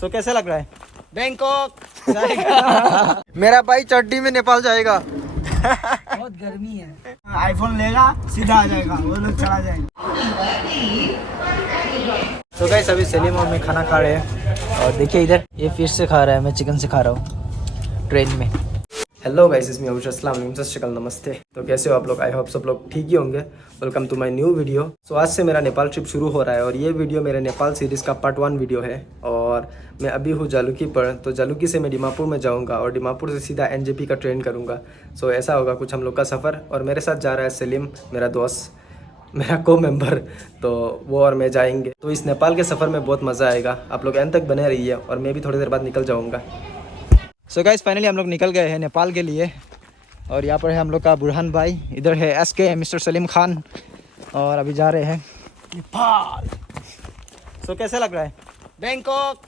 सो कैसा लग रहा है? बैंकॉक मेरा भाई चड्डी में नेपाल जाएगा। बहुत गर्मी है। आईफोन लेगा सीधा आ जाएगा, वो लोग चला जाएंगे। तो गाइस अभी सलीम और मैं खाना खा रहे हैं और देखिए इधर ये फिश से खा रहा है, मैं चिकन से खा रहा हूँ ट्रेन में। हेलो गाइस, इसमें अस्सलाम वालेकुम, सत श्री अकाल, नमस्ते। तो कैसे हो आप लोग? आई होप सब लोग ठीक ही होंगे। Welcome to my new video. So आज से मेरा नेपाल ट्रिप शुरू हो रहा है और ये वीडियो मेरे नेपाल सीरीज़ का पार्ट 1 वीडियो है। और मैं अभी हूँ जालुकी पर, तो जालुकी से मैं डिमापुर में जाऊँगा और डिमापुर से सीधा एनजेपी का ट्रेन करूँगा। सो ऐसा होगा कुछ हम लोग का सफ़र। और मेरे साथ जा रहा है सलीम, मेरा दोस्त, मेरा को मेंबर, तो वो और मैं जाएंगे। तो इस नेपाल के सफ़र में बहुत मज़ा आएगा। आप लोग एंड तक बने रहिए और मैं भी थोड़ी देर बाद निकल जाऊँगा। सो गाइस फाइनली हम लोग निकल गए हैं नेपाल के लिए। और यहाँ पर है हम लोग का बुरहान भाई, इधर है SK मिस्टर सलीम खान, और अभी जा रहे हैं नेपाल। सो कैसा लग रहा है? बैंकॉक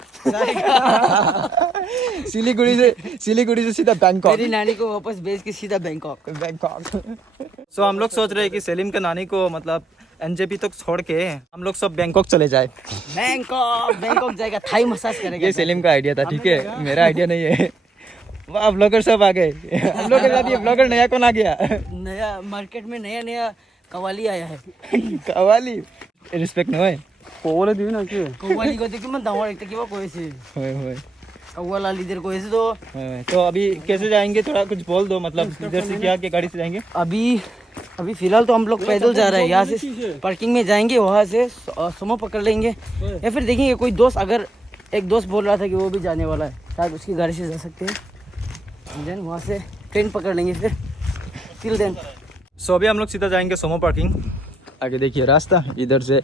सिलीगुड़ी से सीधा बैंकॉक। मेरी नानी को वापस भेज के सीधा बैंकॉक। सो हम लोग सोच रहे हैं कि सलीम के नानी को मतलब एनजेपी तक छोड़ के हम लोग सब बैंकॉक चले जाए। बैंकॉक जाएगा, थाई मसाज करेगा। ये सलीम का आइडिया था, ठीक है, मेरा आइडिया नहीं है। वाह, ब्लॉगर सब आ गए। हम लोग के साथ ये ब्लॉगर नया कौन आ गया? नया मार्केट में नया कवाली आया है। कवाली रिस्पेक्ट नहीं है। कोवले दी ना के कवाली को देखिए मैं दावा रखता कि वो कोई से होए कवाला लीडर कोई से तो अभी कैसे जाएंगे, थोड़ा कुछ बोल दो, मतलब इधर से क्या के गाड़ी से जाएंगे? अभी फिलहाल तो हम लोग पैदल जा रहे हैं। यहाँ से पार्किंग में जाएंगे, वहाँ से सुमो पकड़ लेंगे, या फिर देखेंगे कोई दोस्त, अगर एक दोस्त बोल रहा था कि वो भी जाने वाला है, शायद उसकी गाड़ी से जा सकते हैं। देन वहाँ से ट्रेन पकड़ लेंगे फिर टिल देन। सो अभी हम लोग सीधा जाएंगे सोमो पार्किंग। आगे देखिए रास्ता, इधर से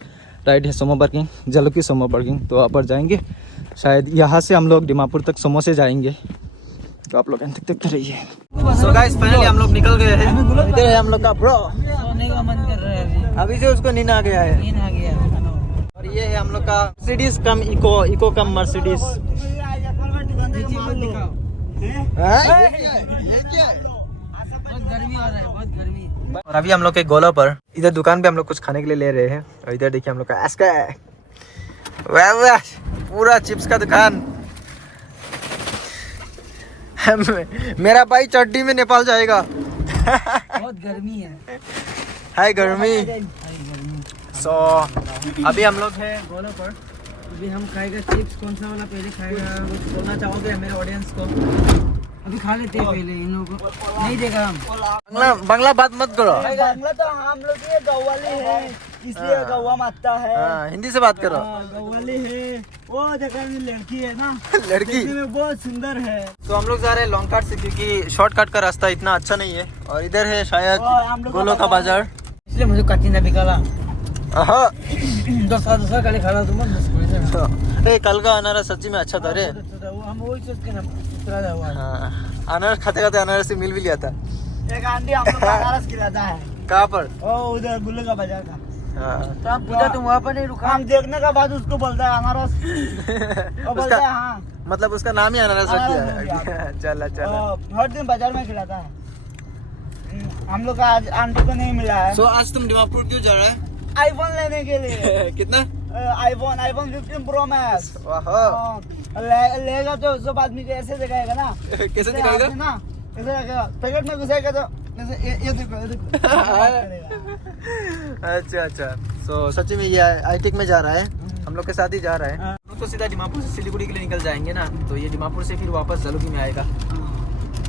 राइट है सोमो पार्किंग, जालुकी सोमो पार्किंग। तो वहाँ पर जाएंगे, शायद यहाँ से हम लोग डिमापुर तक सोमो से जाएंगे। तो आप लोग देखते रहिए। सो गाइस फाइनली हम लोग निकल गए हैं। इधर है हम लोग का ब्रो, सोने का मन कर रहा है अभी से उसको नींद आ गया है। नींद आ गया। और ये है हम लोग का मर्सिडीज कम इको कम मर्सिडीज। बहुत गर्मी हो रहा है, बहुत गर्मी। और अभी हम लोग के गोला पर इधर दुकान पे हम लोग कुछ खाने के लिए ले रहे हैं। और इधर देखिए हम लोग का एसके, वाह पूरा चिप्स का दुकान। मेरा भाई चड्डी में नेपाल जाएगा। बहुत गर्मी है। हाय गर्मी। सो अभी हम लोग हैं गोला पर। अभी हम खाएगा चिप्स। कौन सा वाला पहले खाएगा, कुछ बोलना चाहोगे मेरे ऑडियंस को? अभी खा लेते हैं पहले, इन लोगों को नहीं देखा हम। बांग्ला बात मत करो। बांग्ला तो हम लोग ये गव्वाली है, इसलिए गव्वा मारता है। हिंदी से बात करो। गव्वाली है, वो जगह में लड़की है ना, लड़की देखने में बहुत सुंदर है। तो हम लोग जा रहे हैं लॉन्ग कट से, क्योंकि शॉर्टकट का रास्ता इतना अच्छा नहीं है। और इधर है शायद गोलो का बाजार, इसलिए मुझे काटिंदा निकाला। हाँ। दूसरा काले खा रहा तुम। कल का अनारस सच्ची में अच्छा था रे। हम वही सोच के हाँ, अनारस खाते खाते अनारस से मिल भी लिया था। एक आंटी हम लोग को अनारस खिलाता है। कहाँ पर? ओ उधर गुल्ले का बाजार का। हाँ। तो आप पूछा तुम वहाँ पर नहीं रुका? हम देखने का बाद उसको बोलता है अनारस। वो बोलता है हाँ, मतलब उसका नाम ही अनारस रख दिया अनारस है। चला हर दिन बाजार में खिलाता है। हम लोग का आज आंटी को नहीं मिला है। सो आज तुम डिमापुर क्यों जा रहा है? आईफोन लेने के लिए। कितना? आईफोन 15 प्रो मैक्स लेगा तो सब आदमी को ऐसे दिखाएगा ना। कैसे दिखाएगा ना? ऐसे दिखाएगा, पैकेट में घुसेगा तो ये देखो अच्छा। सो सच्ची में ये आईटेक में जा रहा है, हम लोग के साथ ही जा रहा है। तो सीधा डिमापुर से सिलीगुड़ी के लिए निकल जाएंगे ना, तो ये डिमापुर से फिर वापस जालुकी में आएगा।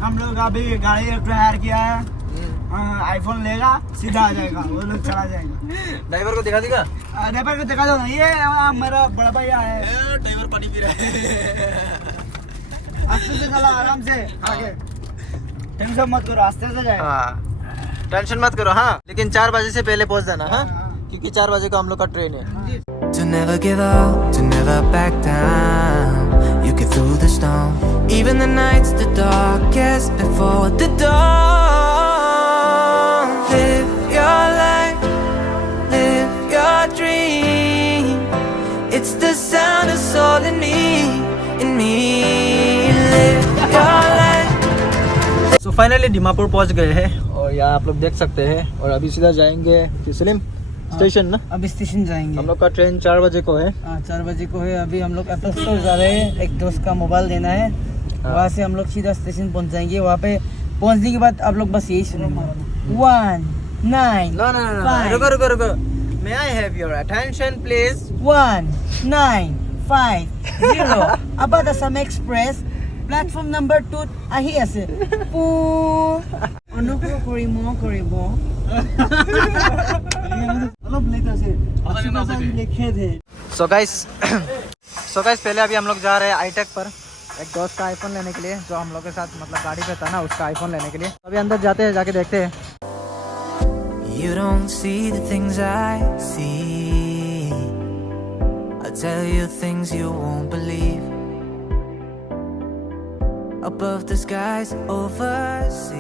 हम लोग अभी गाड़ी एक हायर किया है, आईफोन लेगा सीधा आ जाएगा, वो लोग चला जाएगा। ड्राइवर को दिखा देगा? ड्राइवर को दिखा दो ना, ये मेरा बड़ा भैया है। ड्राइवर पानी पी रहा है। आस्ते से चला, आराम से आगे, टेंशन मत करो, आस्ते से जाए। हाँ टेंशन मत करो। हाँ लेकिन 4 बजे से पहले पहुंच जाना। हाँ क्योंकि 4 बजे का हम लोग का ट्रेन है। To never give up, to never back down. You get through the storm, even the nights the darkest before the dawn. Live your life, live your dream. It's the sound of soul in me. Live your life. So finally Dimapur पहुंच गए हैं और यहाँ आप लोग देख सकते हैं। और अभी सीधा जाएंगे सलीम स्टेशन ना। अभी स्टेशन जाएंगे। हम लोग का ट्रेन 4 बजे को है। हाँ 4 बजे को है। अभी हम लोग एप्पल स्टोर जा रहे हैं, एक दोस्त का मोबाइल देना है। वहाँ से हम लोग सीधा स्टेशन पहुँच जाएंगे। वहाँ पे पहुँचने के बाद आप लोग बस यही सुनेंगे 1 9 No, no, no, no. रुको रुको रुको। May I have your attention, please? 1 9 5 0 Abad Assam Express platform number 2 ahi ase pu অনুগ্ৰহ কৰি মই কৰিব অলপ लेट আছে लिखे थे। So guys, पहले अभी हम लोग जा रहे हैं iTech पर एक दोस्त का आईफोन लेने के लिए, जो हम लोग के साथ मतलब गाड़ी पे था ना, उसका आईफोन लेने के लिए। अभी अंदर जाते हैं, जाके देखते हैं। You don't see the things I see. I'll tell you things you won't believe. Above the skies overseas,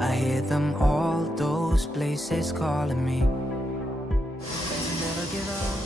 I hear them all, those places calling me. To never give up.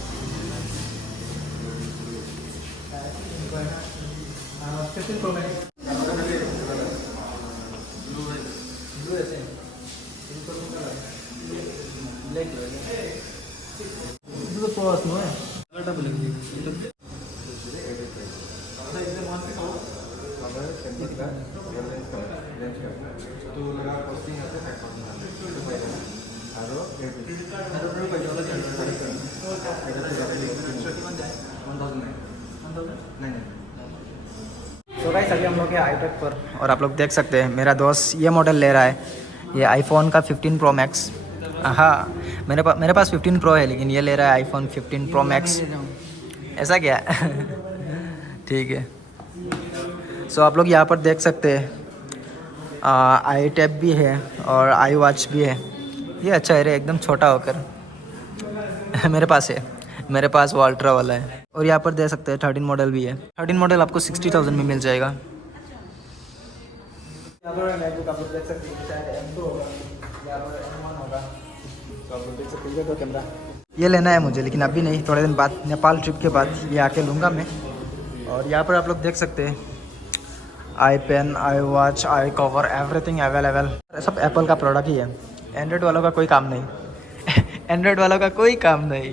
तो गाइस अभी हम लोग हैं iTech पर, और आप लोग देख सकते हैं मेरा दोस्त ये मॉडल ले रहा है, ये आईफोन का 15 Pro Max। हाँ मेरे पास 15 Pro है, लेकिन ये ले रहा है आईफोन 15 Pro Max। ऐसा क्या? ठीक है। सो आप लोग यहाँ पर देख सकते हैं आई टैब भी है और आई वॉच भी है। ये अच्छा है रे, एकदम छोटा होकर। मेरे पास है, मेरे पास वो अल्ट्रा वाला है। और यहाँ पर दे सकते हैं 13 मॉडल भी है। 13 मॉडल आपको 60,000 में मिल जाएगा। यहाँ पर मैकबुक आप लोग देख सकते हैं, शायद M2 होगा, यहाँ पर M1 होगा। तो आप लोग देख सकते हैं, ये दो कैमरा। ये लेना है मुझे, लेकिन अभी नहीं, थोड़े दिन बाद, नेपाल ट्रिप के बाद ये आके लूँगा मैं। और यहाँ पर आप लोग देख सकते हैं iPen, iWatch, iCover, everything available. सब एप्पल का प्रोडक्ट ही है। एंड्रॉयड वालों का कोई काम नहीं। एंड्रॉयड वालों का कोई काम नहीं।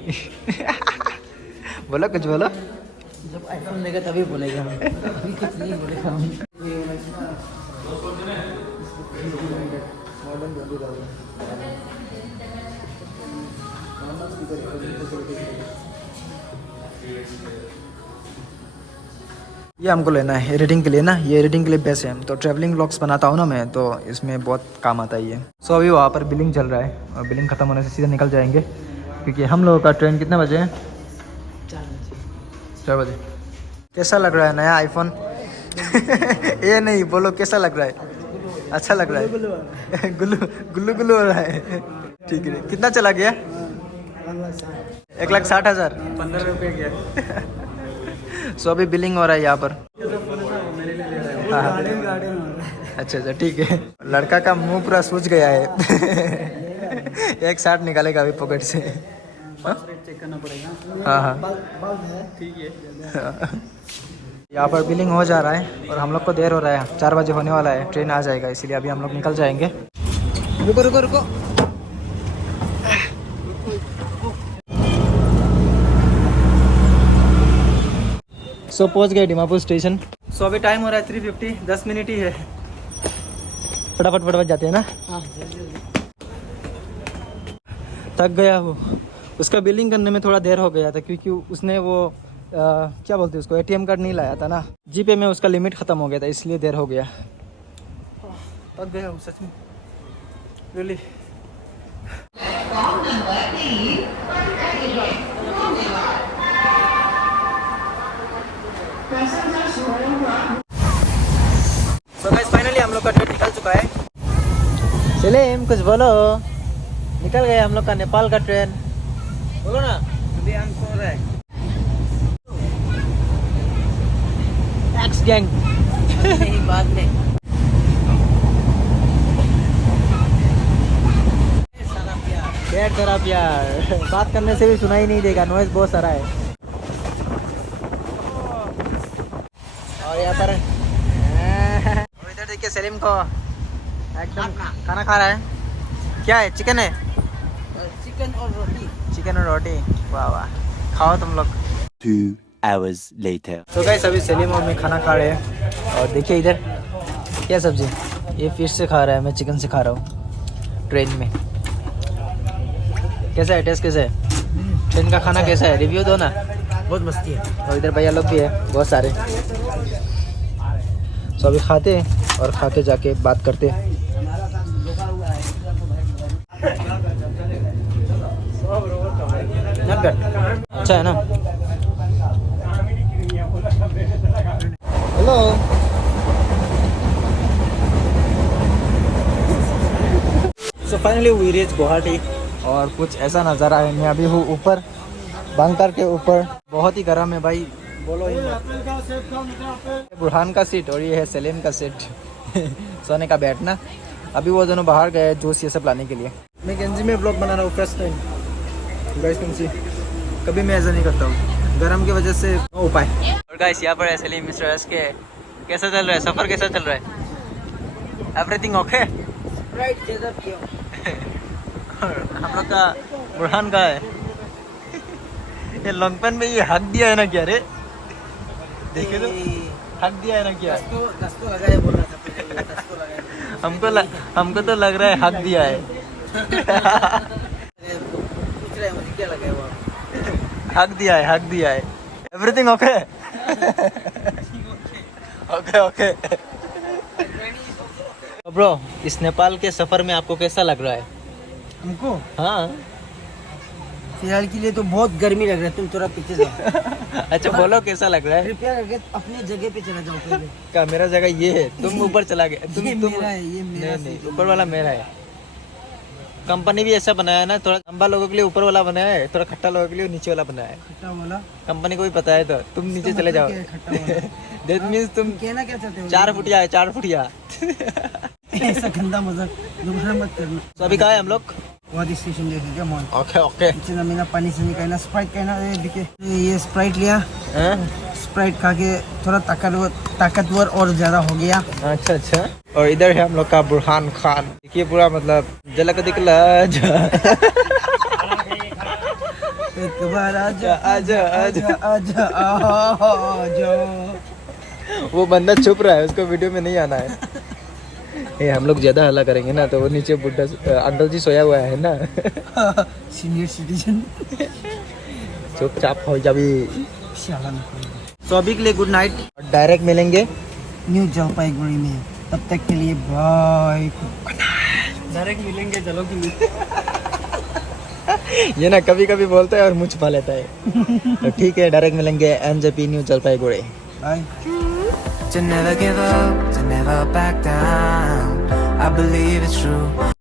बोलो कुछ बोलो। जब आईफोन लेगा तभी बोलेगा, अभी कुछ नहीं बोलेगा। ये हमको लेना है एडिटिंग के लिए ना, ये एडिटिंग के लिए बेस्ट है। तो ट्रैवलिंग व्लॉग्स बनाता हूँ ना मैं, तो इसमें बहुत काम आता है ये। सो अभी वहाँ पर बिलिंग चल रहा है, और बिलिंग ख़त्म होने से सीधे निकल जाएंगे, क्योंकि हम लोगों का ट्रेन कितने बजे है? 4 बजे। कैसा लग रहा है नया आईफोन? ये नहीं बोलो, कैसा लग रहा है? अच्छा लग रहा है? गुल्लू गुल्लू गुल्लू हो रहा है। ठीक है, कितना चला गया? 1,60,000। 15 रुपये गया। सो अभी बिलिंग हो रहा है यहाँ पर। हाँ। अच्छा ठीक है। लड़का का मुंह पूरा सूज गया है। 1,60 निकालेगा अभी पॉकेट से। चेक करना पड़ेगा। हाँ। ठीक है। यहाँ पर बिलिंग हो जा रहा है, और हम लोग को देर हो रहा है, 4 बजे होने वाला है, ट्रेन आ जाएगा, इसीलिए अभी हम लोग निकल जाएंगे। रुको रुको रुको। सो पहुँच गए दीमापुर स्टेशन। सो अभी टाइम हो रहा है 3:50, 10 मिनट ही है। फटाफट जाते हैं ना। थक गया हूँ। उसका बिलिंग करने में थोड़ा देर हो गया था, क्योंकि उसने वो क्या बोलते हैं उसको, ATM कार्ड नहीं लाया था ना। जीपे में उसका लिमिट ख़त्म हो गया था, इसलिए देर हो गया। थक गया हूँ सच में, रियली। सो गाइस फाइनली हम लोग का ट्रेन निकल चुका है। सलीम कुछ बोलो। निकल गए हम लोग का नेपाल का ट्रेन, बोलो ना। अभी हमको हो रहा है एक्स गैंग। नहीं, बाद में। बैठ तेरा प्यार। बात करने से भी सुनाई नहीं देगा, नॉइज बहुत सारा है। और यहाँ पर इधर देखिए सलीम को एकदम खाना खा रहा है। क्या है? चिकन है? चिकन और रोटी। चिकन और रोटी, वाह वाह, खाओ तुम लोग। 2 hours later. तो गाइस अभी सलीम और मैं खाना खा रहे हैं और देखिए इधर क्या सब्जी, ये फिश से खा रहा है, मैं चिकन से खा रहा हूँ ट्रेन में। कैसा है, टेस्ट कैसा है? ट्रेन का खाना कैसा है, रिव्यू दो ना। बहुत मस्ती है। और इधर भैया लोग भी है बहुत सारे। तो अभी खाते हैं और खा के जाके बात करते हैं। Not bad. अच्छा है ना? Hello. So finally we reach Guwahati और कुछ ऐसा नज़ारा है। मैं अभी हूँ ऊपर बंकर के ऊपर, बहुत ही गर्म है भाई, बोलो ही मत। बुरहान का सीट और ये है सलीम का सीट सोने का बैठना। अभी वो दोनों बाहर गए जूस ये सब लाने के लिए। मैं गंजी में ब्लॉग बना रहा हूँ फर्स्ट टाइम, गाइस तुम सी, कभी मैं ऐसा नहीं करता हूँ, गर्म की वजह से नो उपाय। और गाइस यहाँ पर है सलीम मिस्टर एस के। कैसा चल रहा है सफ़र, कैसा चल रहा है? Everything okay? राइट ज्यादा पियो। हम लोग का बुरहान का है ये लॉन्ग पेन में ये हक दिया है ना क्या रे, देखे तो हक दिया है ना क्या? दस तो लगाया बोल रहा था पहले, 10 तो लगाया। हमको तो लग रहा है हक दिया है पूछ रहे हैं मुझे क्या लगाया वो। हक दिया है। Everything okay? ओके ब्रो, इस नेपाल के सफर में आपको कैसा लग रहा है? हमको हाँ फिलहाल के लिए तो बहुत गर्मी लग रहा है, तुम थोड़ा पीछे जाओ। अच्छा बोलो कैसा लग रहा है? कृपया करके अपनी जगह पे चला जाओ पहले। क्या मेरा जगह ये है, तुम ऊपर चला गए? तुम ये तुम मेरा है, ये मेरा नहीं, ऊपर वाला मेरा है। कंपनी भी ऐसा बनाया है ना, थोड़ा लंबा लोगों के लिए ऊपर वाला बनाया है, थोड़ा खट्टा लोगों के लिए नीचे वाला बनाया है। खट्टा वाला कंपनी को भी पता है, तो तुम नीचे चले जाओ। खट्टा वाला दैट मीन्स तुम कहना क्या चाहते हो? 4 फुटिया है, 4 फुटिया। ऐसा गंदा मजाक दूसरा मत करना। तो अभी कहाँ है हम लोग? वहाँ स्टेशन देखे क्या मॉल ओके पीछे ना मेरा पानी से निकालना, स्प्राइट कहना दिखे। ये स्प्राइट लिया, स्प्राइट खा के थोड़ा ताकतवर और ज्यादा हो गया। अच्छा। और इधर है हम लोग का बुरहान खान। देखिए पूरा मतलब झलक दिखला एक बार आजा आजा। वो बंदा छुप रहा है, उसको वीडियो में नहीं आना है। ये हम लोग ज्यादा हल्ला करेंगे ना तो वो नीचे बुड्ढा अंकल जी सोया हुआ है ना सीनियर सिटीजन। चुपचाप हो जाबी। तो अभी के लिए गुड नाइट, डायरेक्ट मिलेंगे न्यू जलपाईगुड़ी में, तब तक के लिए बाय। डायरेक्ट मिलेंगे, चलो कि ये ना कभी कभी बोलता है और मुँह छुपा लेता है। तो ठीक है, डायरेक्ट मिलेंगे NJP new Jalpaiguri. Bye. To never give up, to never back down. I believe it's true.